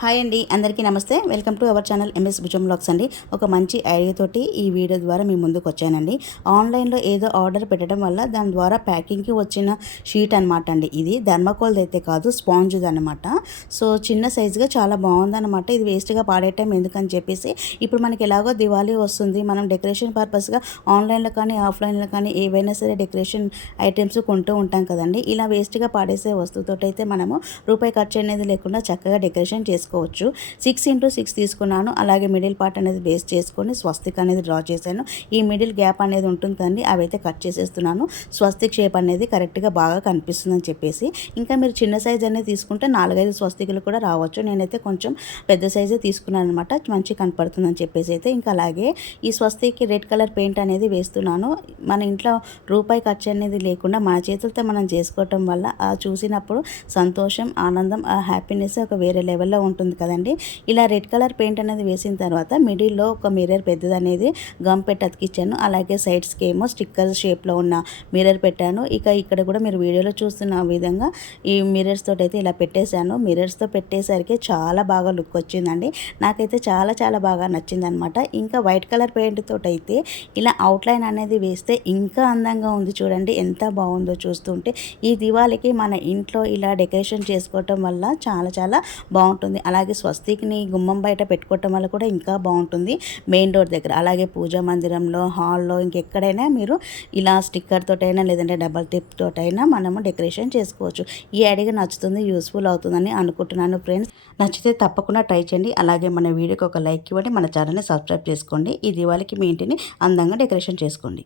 Hi అండి అందరికీ నమస్తే. Welcome to our channel MS భుజం బ్లాగ్స్ అండి. ఒక మంచి ఐడియాతోటి ఈ వీడియో ద్వారా మీ ముందుకు వచ్చానండి. ఆన్లైన్లో ఏదో ఆర్డర్ పెట్టడం వల్ల దాని ద్వారా ప్యాకింగ్కి వచ్చిన షీట్ అనమాట అండి ఇది. ధర్మకోల్ది అయితే కాదు స్పాంజ్ది అనమాట సో చిన్న సైజుగా చాలా బాగుందన్నమాట. ఇది వేస్ట్గా పాడేయటం ఎందుకని చెప్పేసి ఇప్పుడు మనకి ఎలాగో దివాళీ వస్తుంది. మనం డెకరేషన్ పర్పస్గా ఆన్లైన్లో కానీ ఆఫ్లైన్లో కానీ ఏవైనా సరే డెకరేషన్ ఐటమ్స్ కొంటూ ఉంటాం కదండి. ఇలా వేస్ట్గా పాడేసే వస్తువుతో అయితే మనము రూపాయి ఖర్చు అనేది లేకుండా చక్కగా డెకరేషన్ చేసుకోవచ్చు సిక్స్ ఇంటూ సిక్స్ తీసుకున్నాను. అలాగే మిడిల్ పార్ట్ అనేది బేస్ చేసుకొని స్వస్తిక్ అనేది డ్రా చేశాను. ఈ మిడిల్ గ్యాప్ అనేది ఉంటుంది కదండి అవి అయితే కట్ చేసేస్తున్నాను. స్వస్తిక్ షేప్ అనేది కరెక్ట్గా బాగా కనిపిస్తుందని చెప్పేసి ఇంకా మీరు చిన్న సైజ్ అనేది తీసుకుంటే నాలుగైదు స్వస్తికులు కూడా రావచ్చు. నేనైతే కొంచెం పెద్ద సైజే తీసుకున్నాను అనమాట మంచి కనపడుతుందని చెప్పేసి అయితే ఇంకా అలాగే ఈ స్వస్తికి రెడ్ కలర్ పెయింట్ అనేది వేస్తున్నాను. మన ఇంట్లో రూపాయి ఖర్చు అనేది లేకుండా మన చేతులతో మనం చేసుకోవటం వల్ల ఆ చూసినప్పుడు సంతోషం ఆనందం ఆ హ్యాపీనెస్ ఒక వేరే లెవెల్లో ఉంటుంది కదండి. ఇలా రెడ్ కలర్ పెయింట్ అనేది వేసిన తర్వాత మిడిల్లో ఒక మిర్రర్ పెద్దది అనేది గమ్ పెట్టి అతికిచ్చాను. అలాగే సైడ్స్కి ఏమో స్టిక్కర్ షేప్లో ఉన్న మిర్రర్ పెట్టాను. ఇక ఇక్కడ కూడా మీరు వీడియోలో చూస్తున్న విధంగా ఈ మిర్రర్స్ తోటి అయితే ఇలా పెట్టేశాను. మిర్రర్స్తో పెట్టేసరికి చాలా బాగా లుక్ వచ్చిందండి. నాకైతే చాలా చాలా బాగా నచ్చింది అనమాట ఇంకా వైట్ కలర్ పెయింట్ తోటి అయితే ఇలా అవుట్లైన్ అనేది వేస్తే ఇంకా అందంగా ఉంది చూడండి. ఎంత బాగుందో చూస్తుంటే. ఈ దివాళికి మన ఇంట్లో ఇలా డెకరేషన్ చేసుకోవటం వల్ల చాలా చాలా బాగుంటుంది. అలాగే స్వస్తికిని గుమ్మం బయట పెట్టుకోవటం వల్ల కూడా ఇంకా బాగుంటుంది మెయిన్ డోర్ దగ్గర. అలాగే పూజా మందిరంలో హాల్లో ఇంకెక్కడైనా మీరు ఇలా స్టిక్కర్ తోటైనా లేదంటే డబల్ టిప్ తోటైనా మనము డెకరేషన్ చేసుకోవచ్చు. ఈ ఐడియా నచ్చుతుంది యూస్ఫుల్ అవుతుందని అనుకుంటున్నాను ఫ్రెండ్స్. నచ్చితే తప్పకుండా ట్రై చేయండి. అలాగే మన వీడియోకి ఒక లైక్ ఇవ్వండి. మన ఛానల్ని సబ్స్క్రైబ్ చేసుకోండి. ఈ దివాళికి మీ ఇంటిని అందంగా డెకరేషన్ చేసుకోండి.